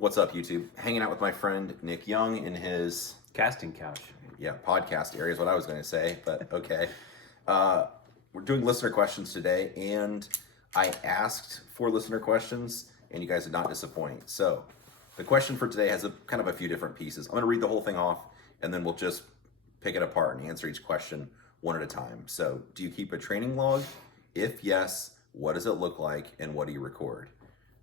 What's up, YouTube? Hanging out with my friend Nick Young in his Casting couch. podcast area is what I was going to say, but okay. We're doing listener questions today, and I asked for listener questions, and you guys did not disappoint. So the question for today has kind of a few different pieces. I'm going to read the whole thing off, and then we'll just pick it apart and answer each question one at a time. So, do you keep a training log? If yes, what does it look like, and what do you record?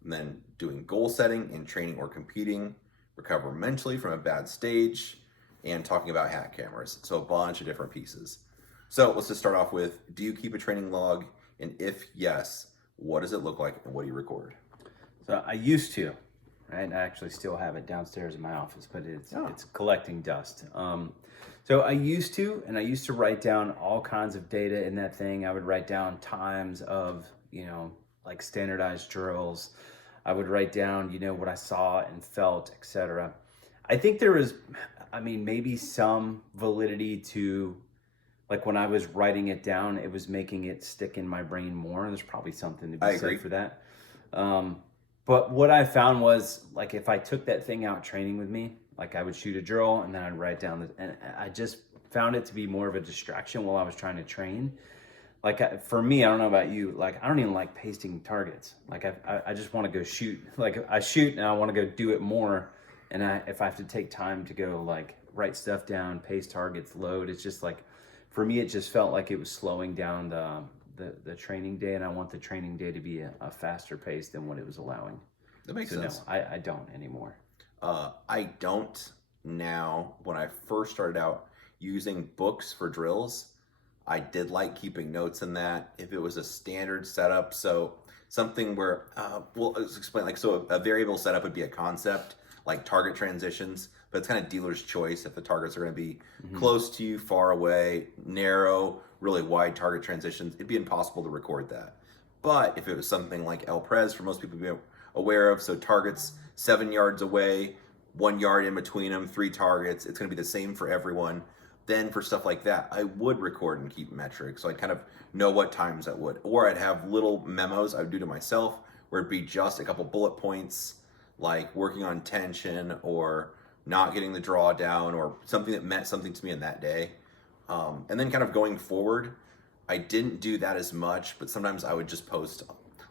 And then doing goal setting in training or competing, recover mentally from a bad stage, and talking about hack cameras. So a bunch of different pieces. So let's just start off with, do you keep a training log? And if yes, what does it look like and what do you record? So I used to, right? I actually still have it downstairs in my office, but it's collecting dust. So I used to write down all kinds of data in that thing. I would write down times of, like standardized drills. I would write down, what I saw and felt, etc. I think there is, maybe some validity to, like when I was writing it down, it was making it stick in my brain more. There's probably something to be said for that. But what I found was, like, if I took that thing out training with me, like I would shoot a drill and then I'd write down and I just found it to be more of a distraction while I was trying to train. Like for me, I don't know about you, like I don't even like pasting targets. Like I just want to go shoot. Like I shoot and I want to go do it more. And if I have to take time to go like write stuff down, paste targets, load, it's just like, for me, it just felt like it was slowing down the training day, and I want the training day to be a faster pace than what it was allowing. That makes sense. No, I don't anymore. I don't now. When I first started out using books for drills, I did like keeping notes in that. If it was a standard setup, so something where, let's explain, like, so a variable setup would be a concept, like target transitions, but it's kind of dealer's choice if the targets are going to be close to you, far away, narrow, really wide target transitions. It'd be impossible to record that. But if it was something like El Pres, for most people to be aware of, so targets 7 yards away, 1 yard in between them, 3 targets, it's going to be the same for everyone. Then for stuff like that, I would record and keep metrics. So I'd kind of know what times I would. Or I'd have little memos I would do to myself where it'd be just a couple bullet points, like working on tension or not getting the draw down or something that meant something to me in that day. And then kind of going forward, I didn't do that as much, but sometimes I would just post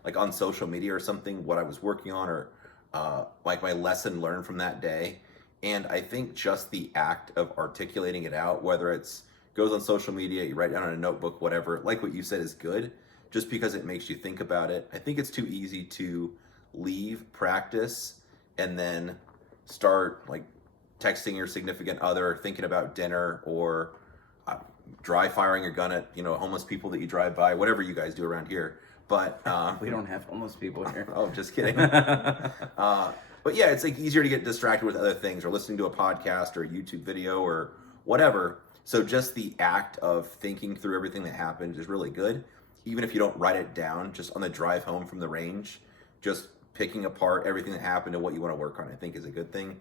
like on social media or something what I was working on or like my lesson learned from that day. And I think just the act of articulating it out, whether it's goes on social media, you write down on a notebook, whatever, like what you said is good, just because it makes you think about it. I think it's too easy to leave practice and then start like texting your significant other, thinking about dinner, or dry firing your gun at homeless people that you drive by, whatever you guys do around here. But we don't have homeless people here. Oh, just kidding. But yeah, it's like easier to get distracted with other things or listening to a podcast or a YouTube video or whatever. So just the act of thinking through everything that happened is really good. Even if you don't write it down, just on the drive home from the range, just picking apart everything that happened and what you want to work on, I think is a good thing.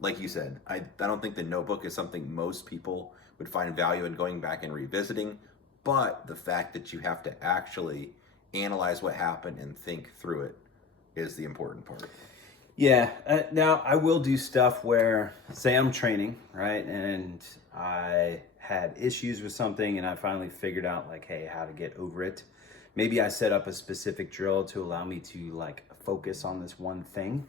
Like you said, I don't think the notebook is something most people would find value in going back and revisiting, but the fact that you have to actually analyze what happened and think through it is the important part. Yeah. Now I will do stuff where, say I'm training, right? And I had issues with something and I finally figured out like, hey, how to get over it. Maybe I set up a specific drill to allow me to like focus on this one thing.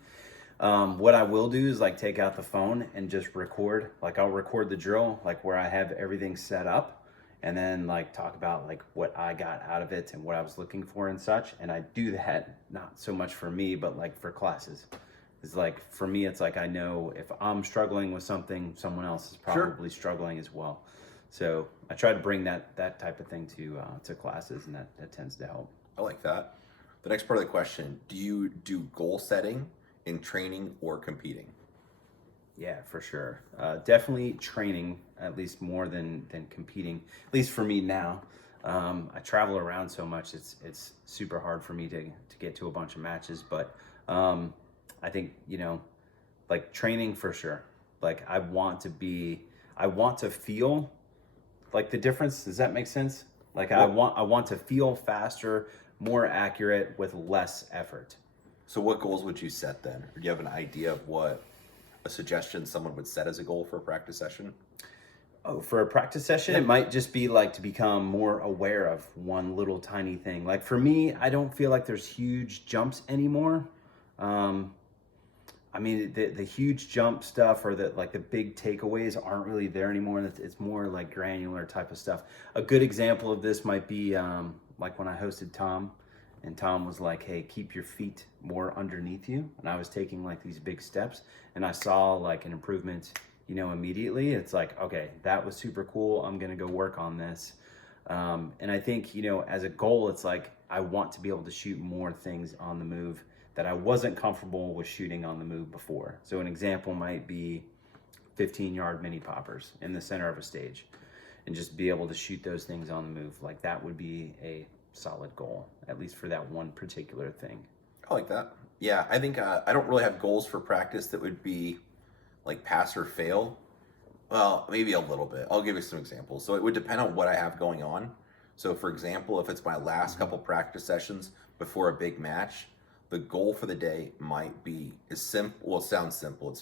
What I will do is like take out the phone and just record. Like I'll record the drill, like where I have everything set up, and then like talk about like what I got out of it and what I was looking for and such. And I do that not so much for me, but like for classes. It's like, for me, it's like I know if I'm struggling with something, someone else is probably struggling as well. So I try to bring that type of thing to classes, and that tends to help. I like that. The next part of the question, do you do goal setting in training or competing? Yeah, for sure. Definitely training, at least more than competing, at least for me now. I travel around so much, it's super hard for me to get to a bunch of matches, but I think, like training for sure. Like I want to feel like the difference. Does that make sense? Like I want to feel faster, more accurate with less effort. So what goals would you set then? Or do you have an idea of what a suggestion someone would set as a goal for a practice session? Oh, for a practice session, it might just be like to become more aware of one little tiny thing. Like for me, I don't feel like there's huge jumps anymore. I mean, the huge jump stuff or the big takeaways aren't really there anymore. It's more like granular type of stuff. A good example of this might be like when I hosted Tom, and Tom was like, "Hey, keep your feet more underneath you." And I was taking like these big steps, and I saw like an improvement, immediately. It's like, okay, that was super cool. I'm gonna go work on this. And I think, as a goal, it's like I want to be able to shoot more things on the move that I wasn't comfortable with shooting on the move before. So an example might be 15-yard mini poppers in the center of a stage, and just be able to shoot those things on the move. Like that would be a solid goal, at least for that one particular thing. I like that. Yeah, I think I don't really have goals for practice that would be like pass or fail. Well, maybe a little bit. I'll give you some examples. So it would depend on what I have going on. So for example, if it's my last couple practice sessions before a big match, the goal for the day might be as simple. Well, it sounds simple.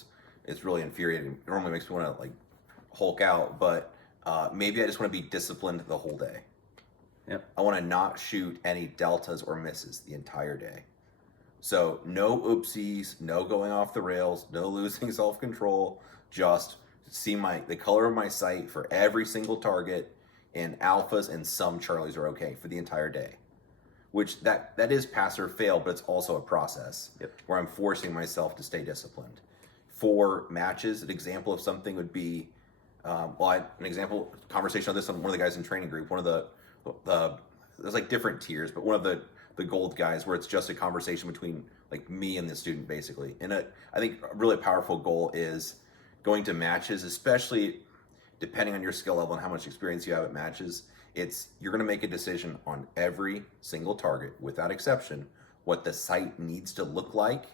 It's really infuriating. It normally makes me want to like Hulk out, but maybe I just want to be disciplined the whole day. Yep. I want to not shoot any deltas or misses the entire day. So no oopsies, no going off the rails, no losing self-control, just see the color of my sight for every single target, and alphas and some Charlies are okay for the entire day. Which that is pass or fail, but it's also a process where I'm forcing myself to stay disciplined. For matches, an example of something would be, conversation on this on one of the guys in training group, one of the there's like different tiers, but one of the gold guys where it's just a conversation between like me and the student basically. And I think a really powerful goal is going to matches, especially depending on your skill level and how much experience you have at matches. You're going to make a decision on every single target without exception what the sight needs to look like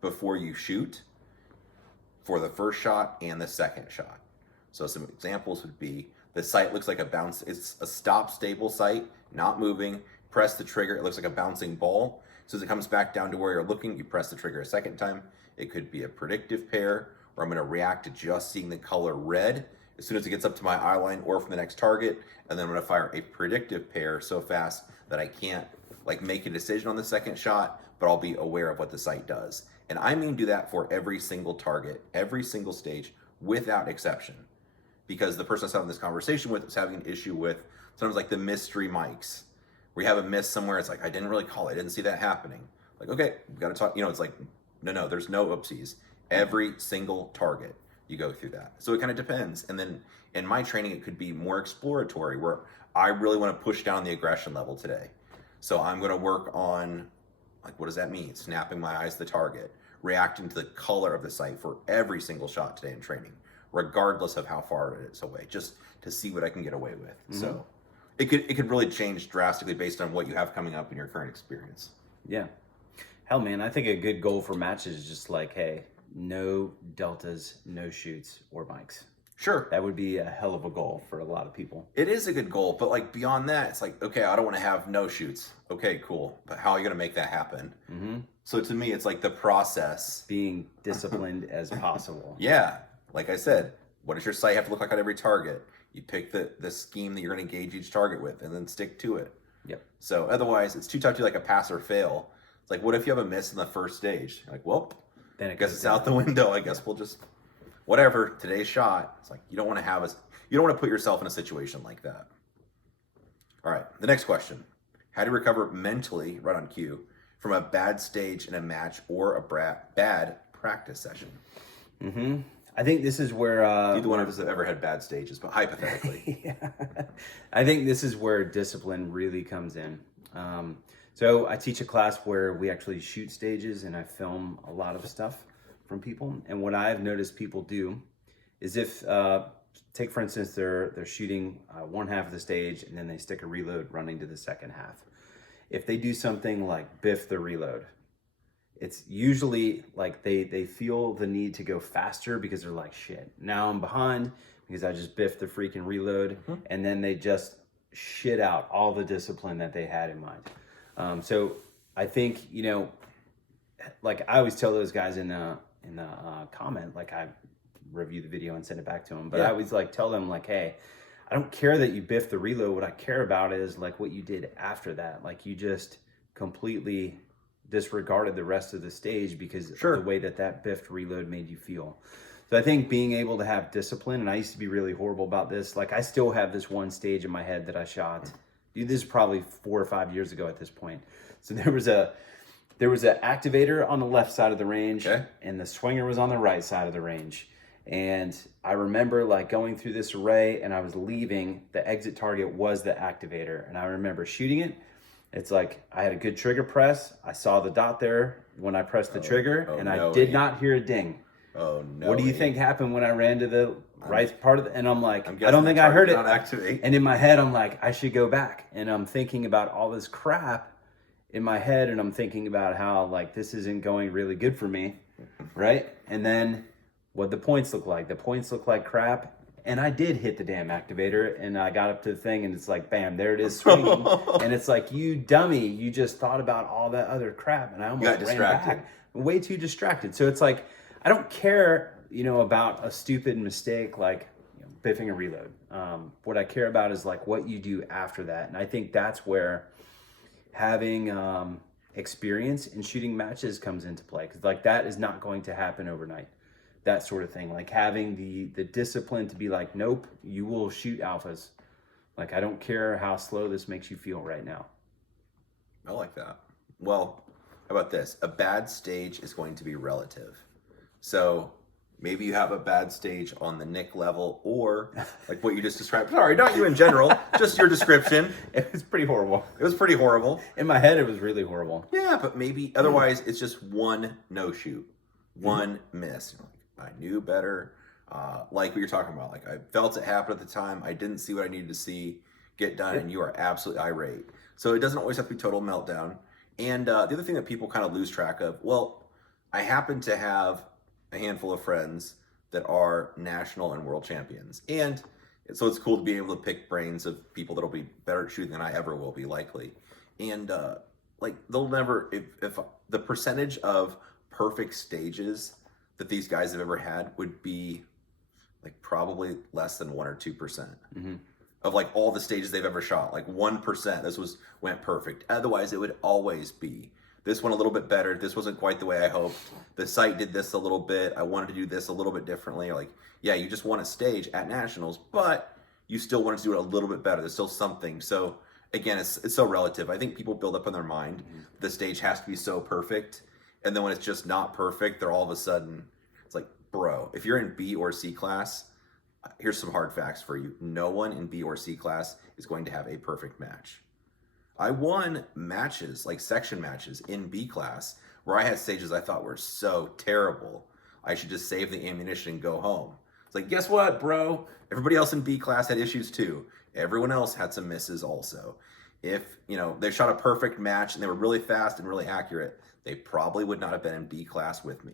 before you shoot for the first shot and the second shot. So some examples would be the sight looks like it's a stop stable sight, not moving. Press the trigger, it looks like a bouncing ball. So as it comes back down to where you're looking, you press the trigger a second time. It could be a predictive pair, or I'm going to react to just seeing the color red as soon as it gets up to my eye line or from the next target, and then I'm going to fire a predictive pair so fast that I can't like make a decision on the second shot, but I'll be aware of what the sight does. And I mean do that for every single target, every single stage, without exception. Because the person I was having this conversation with was having an issue with sometimes like the mystery mics. We have a miss somewhere, it's like, I didn't really call it, I didn't see that happening. Like, okay, we gotta talk, it's like, no, there's no oopsies. Every single target, you go through that. So it kind of depends. And then in my training, it could be more exploratory, where I really want to push down the aggression level today. So I'm gonna work on, like, what does that mean? Snapping my eyes to the target, reacting to the color of the sight for every single shot today in training, regardless of how far it is away, just to see what I can get away with. So it could really change drastically based on what you have coming up in your current experience. Yeah. Hell, man, I think a good goal for matches is just like, hey, no deltas, no shoots or mics. Sure. That would be a hell of a goal for a lot of people. It is a good goal, but like beyond that, it's like, okay, I don't want to have no shoots. Okay, cool. But how are you going to make that happen? So to me, it's like the process. Being disciplined as possible. Yeah. Like I said, what does your sight have to look like on every target? You pick the scheme that you're going to engage each target with and then stick to it. Yep. So otherwise, it's too tough to do like a pass or fail. It's like, what if you have a miss in the first stage? You're like, well, then I guess it's out the window. I guess we'll just, whatever, today's shot. It's like, you don't want to put yourself in a situation like that. All right, the next question. How do you recover mentally, right on cue, from a bad stage in a match or a bad practice session? I think this is where... Neither one of us have ever had bad stages, but hypothetically. Yeah. I think this is where discipline really comes in. So I teach a class where we actually shoot stages and I film a lot of stuff from people. And what I've noticed people do is if, take for instance, they're shooting one half of the stage and then they stick a reload running to the second half. If they do something like biff the reload, it's usually like they feel the need to go faster because they're like, shit, now I'm behind because I just biffed the freaking reload. And then they just shit out all the discipline that they had in mind. So I think, like I always tell those guys in the comment, like I review the video and send it back to them, but I always like tell them like, hey, I don't care that you biffed the reload. What I care about is like what you did after that. Like you just completely disregarded the rest of the stage because of the way that biffed reload made you feel. So I think being able to have discipline, and I used to be really horrible about this. Like I still have this one stage in my head that I shot. Dude, this is probably 4 or 5 years ago at this point. So there was an activator on the left side of the range, and the swinger was on the right side of the range. And I remember like going through this array, and I was leaving. The exit target was the activator, and I remember shooting it. It's like I had a good trigger press. I saw the dot there when I pressed the trigger, and I did not hear a ding. Oh no! What do you think happened when I ran to the right part of the? And I'm like, I don't think I heard it. Activate. And in my head, I'm like, I should go back. And I'm thinking about all this crap in my head, and I'm thinking about how like this isn't going really good for me, right? And then what the points look like? The points look like crap. And I did hit the damn activator, and I got up to the thing, and it's like, bam, there it is swinging. And it's like, you dummy, you just thought about all that other crap, and I almost ran back. Way too distracted. So it's like, I don't care, about a stupid mistake like biffing a reload. What I care about is like what you do after that. And I think that's where having experience in shooting matches comes into play, because like that is not going to happen overnight. That sort of thing, like having the discipline to be like, nope, you will shoot alphas. Like I don't care how slow this makes you feel right now. I like that. Well, how about this? A bad stage is going to be relative. So maybe you have a bad stage on the Nick level, or like what you just described. Sorry, not you in general, just your description. It was pretty horrible. It was pretty horrible. In my head, it was really horrible. Yeah, but maybe otherwise it's just one no shoot, one miss. I knew better. Like what you're talking about. Like I felt it happen at the time. I didn't see what I needed to see get done, and you are absolutely irate. So it doesn't always have to be total meltdown. And the other thing that people kind of lose track of, well, I happen to have a handful of friends that are national and world champions. And so it's cool to be able to pick brains of people that'll be better at shooting than I ever will be, likely. And like they'll never, if the percentage of perfect stages that these guys have ever had would be like probably less than 1 or 2% of like all the stages they've ever shot. Like 1%, went perfect. Otherwise, it would always be, this went a little bit better. This wasn't quite the way I hoped. The site did this a little bit. I wanted to do this a little bit differently. Like, yeah, you just won a stage at nationals, but you still wanted to do it a little bit better. There's still something. So again, it's so relative. I think people build up in their mind the stage has to be so perfect. And then when it's just not perfect, they're all of a sudden, it's like, bro, if you're in B or C class, here's some hard facts for you. No one in B or C class is going to have a perfect match. I won matches, like section matches in B class, where I had stages I thought were so terrible, I should just save the ammunition and go home. It's like, guess what, bro? Everybody else in B class had issues too. Everyone else had some misses also. If, they shot a perfect match and they were really fast and really accurate, they probably would not have been in B class with me.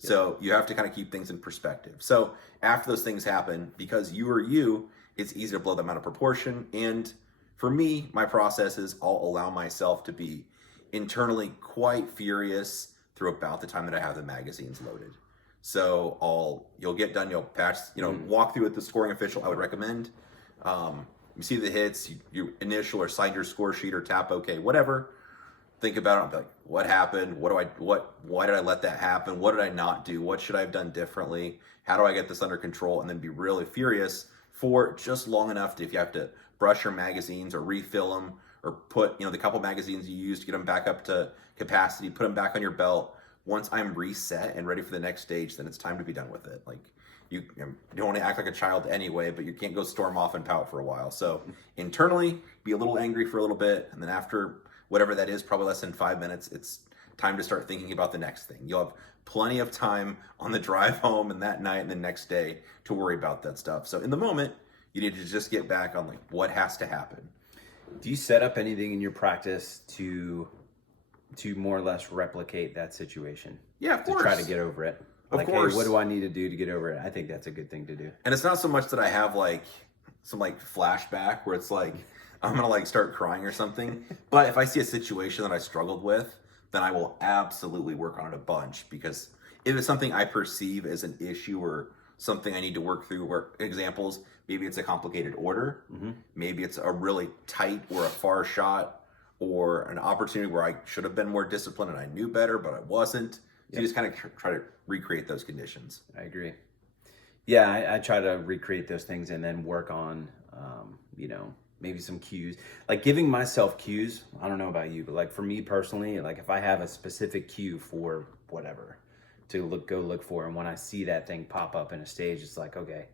Yep. So you have to kind of keep things in perspective. So after those things happen, because you are you, it's easy to blow them out of proportion. And for me, my process is I'll allow myself to be internally quite furious through about the time that I have the magazines loaded. So you'll get done, you'll patch, walk through with the scoring official. I would recommend, you see the hits, you initial or sign your score sheet or tap okay, whatever. Think about it. I'll be like, what happened? Why did I let that happen? What did I not do? What should I have done differently? How do I get this under control? And then be really furious for just long enough if you have to brush your magazines or refill them or put, the couple magazines you used to get them back up to capacity, put them back on your belt. Once I'm reset and ready for the next stage, then it's time to be done with it. Like you don't want to act like a child anyway, but you can't go storm off and pout for a while. So internally, be a little angry for a little bit. And then after whatever that is, probably less than 5 minutes, it's time to start thinking about the next thing. You'll have plenty of time on the drive home and that night and the next day to worry about that stuff. So in the moment, you need to just get back on like what has to happen. Do you set up anything in your practice to more or less replicate that situation? Yeah, of course. To try to get over it. Of course. Hey, what do I need to do to get over it? I think that's a good thing to do. And it's not so much that I have like some like flashback where it's like I'm gonna like start crying or something. But if I see a situation that I struggled with then I will absolutely work on it a bunch, because if it's something I perceive as an issue or something I need to work through, where examples, maybe it's a complicated order, maybe it's a really tight or a far shot, or an opportunity where I should have been more disciplined and I knew better, but I wasn't. So you just kind of try to recreate those conditions. I agree. Yeah, I try to recreate those things and then work on, maybe some cues. Like giving myself cues. I don't know about you, but like for me personally, like if I have a specific cue for whatever to go look for, and when I see that thing pop up in a stage, it's like, okay,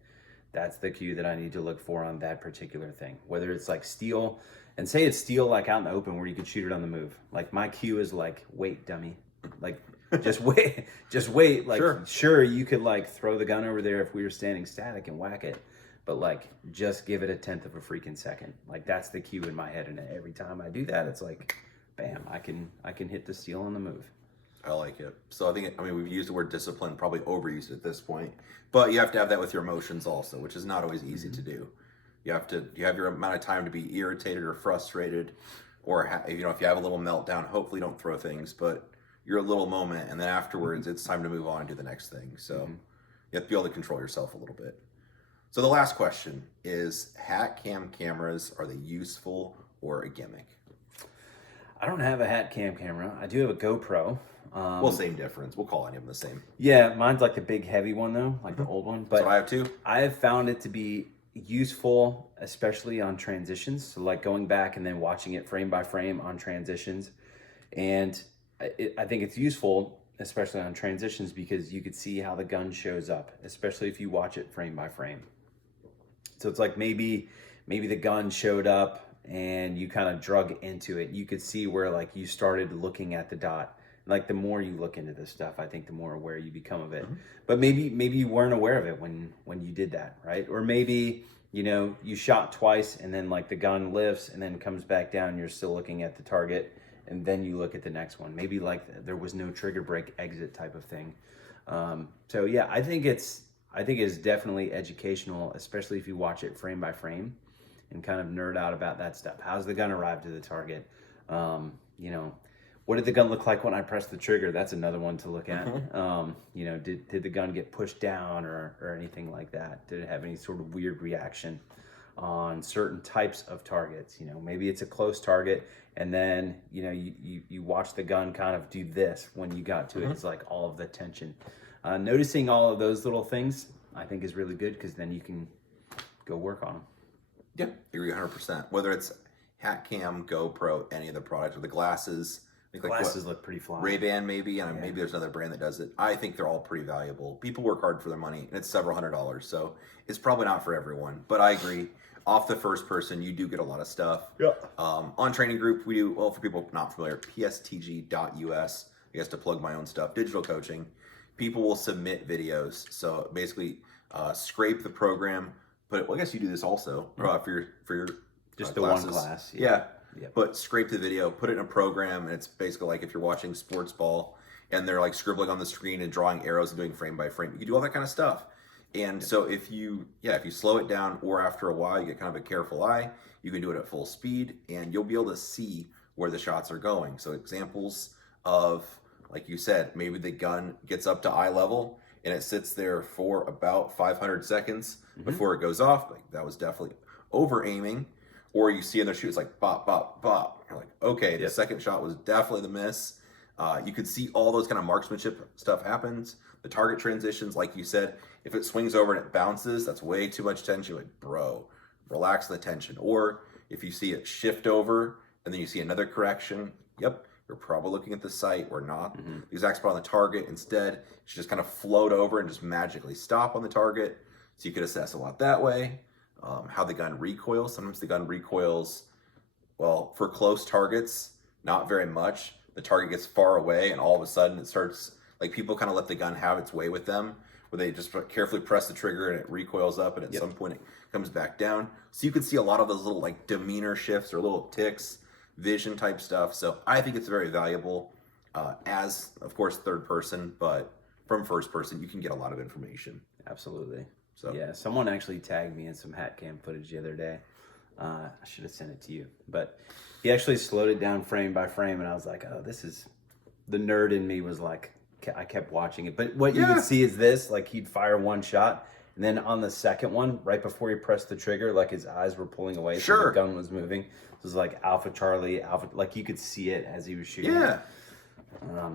that's the cue that I need to look for on that particular thing. Whether it's like steel, and say it's steel like out in the open where you could shoot it on the move. Like my cue is like, wait, dummy. Like just wait, just wait. Like sure, you could like throw the gun over there if we were standing static and whack it, but like just give it a tenth of a freaking second. Like that's the cue in my head, and every time I do that, it's like, bam, I can hit the steel on the move. I like it. So I mean, we've used the word discipline, probably overused at this point, but you have to have that with your emotions also, which is not always easy to do. You have your amount of time to be irritated or frustrated, or if you have a little meltdown, hopefully don't throw things, but your little moment, and then afterwards it's time to move on and do the next thing. So you have to be able to control yourself a little bit. So the last question is, hat cam cameras, are they useful or a gimmick? I don't have a hat cam camera. I do have a GoPro. Well, same difference. We'll call any of them the same. Yeah, mine's like the big heavy one though, like the old one. But so I have two. I have found it to be useful, especially on transitions. So like going back and then watching it frame by frame on transitions. And I think it's useful, especially on transitions, because you could see how the gun shows up, especially if you watch it frame by frame. So it's like maybe the gun showed up and you kind of drug into it. You could see where like you started looking at the dot. Like the more you look into this stuff, I think the more aware you become of it. But maybe you weren't aware of it when you did that, right? Or maybe you shot twice and then like the gun lifts and then comes back down. You're still looking at the target, and then you look at the next one. Maybe like there was no trigger break exit type of thing. So yeah, I think it's definitely educational, especially if you watch it frame by frame and kind of nerd out about that stuff. How's the gun arrive to the target? What did the gun look like when I pressed the trigger? That's another one to look at. Did the gun get pushed down or anything like that? Did it have any sort of weird reaction on certain types of targets? Maybe it's a close target, and then you watch the gun kind of do this when you got to it. It's like all of the tension. Noticing all of those little things, I think, is really good, because then you can go work on them. Yeah, I agree 100%. Whether it's hat cam, GoPro, any of the products, or the glasses. Glasses look pretty fly. Ray-Ban maybe, and maybe there's another brand that does it. I think they're all pretty valuable. People work hard for their money, and it's several $100s, so it's probably not for everyone. But I agree. Off the first person, you do get a lot of stuff. Yeah. On Training Group, we do, well, for people not familiar, pstg.us, I guess to plug my own stuff, digital coaching. People will submit videos. So basically, scrape the program. But I guess you do this also for your just the classes. One class. Yeah. But scrape the video, put it in a program, and it's basically like if you're watching sports ball and they're like scribbling on the screen and drawing arrows and doing frame by frame. You can do all that kind of stuff. And so if you slow it down, or after a while you get kind of a careful eye, you can do it at full speed, and you'll be able to see where the shots are going. So examples of, like you said, maybe the gun gets up to eye level and it sits there for about 500 seconds before it goes off. Like that was definitely over aiming. Or you see in their shoot, it's like bop, bop, bop. You're like, okay, the second shot was definitely the miss. You could see all those kind of marksmanship stuff happens. The target transitions, like you said, if it swings over and it bounces, that's way too much tension. Like, bro, relax the tension. Or if you see it shift over and then you see another correction, yep, you're probably looking at the sight or not the exact spot on the target. Instead, it should just kind of float over and just magically stop on the target. So you could assess a lot that way. How the gun recoils. Sometimes the gun recoils, well, for close targets, not very much. The target gets far away and all of a sudden it starts, like people kind of let the gun have its way with them, where they just carefully press the trigger and it recoils up, and at some point it comes back down. So you can see a lot of those little like demeanor shifts or little ticks, vision type stuff. So I think it's very valuable as, of course, third person, but from first person, you can get a lot of information. Absolutely. So yeah, someone actually tagged me in some hat cam footage the other day. I should have sent it to you, but he actually slowed it down frame by frame, and I was like, "Oh, this is the nerd in me was like, I kept watching it. But what you Yeah. could see is this, like he'd fire one shot, and then on the second one, right before he pressed the trigger, like his eyes were pulling away, so Sure. the gun was moving. It was like Alpha Charlie, Alpha, like you could see it as he was shooting. Yeah. Yeah.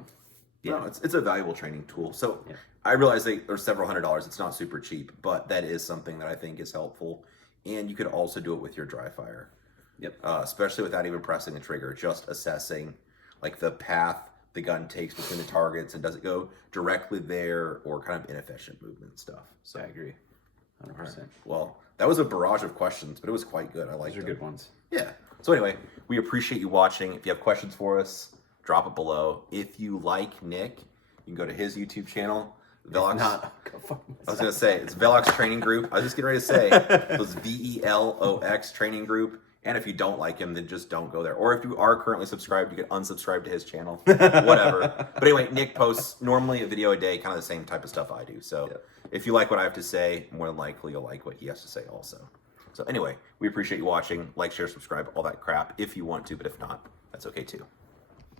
No, it's a valuable training tool. So Yeah. I realize they're several $100s. It's not super cheap, but that is something that I think is helpful. And you could also do it with your dry fire. Yep. Especially without even pressing the trigger, just assessing like the path the gun takes between the targets, and does it go directly there or kind of inefficient movement and stuff. So I agree, 100%. well, that was a barrage of questions, but it was quite good. I like Those are good ones. Yeah. So anyway, we appreciate you watching. If you have questions for us, drop it below. If you like Nick, you can go to his YouTube channel. Velox. Go fuck I was gonna say it's Velox Training Group. I was just getting ready to say it was VELOX Training Group. And if you don't like him, then just don't go there. Or if you are currently subscribed, you can unsubscribe to his channel. Whatever. But anyway, Nick posts normally a video a day, kind of the same type of stuff I do. So if you like what I have to say, more than likely you'll like what he has to say also. So anyway, we appreciate you watching. Like, share, subscribe, all that crap if you want to, but if not, that's okay too.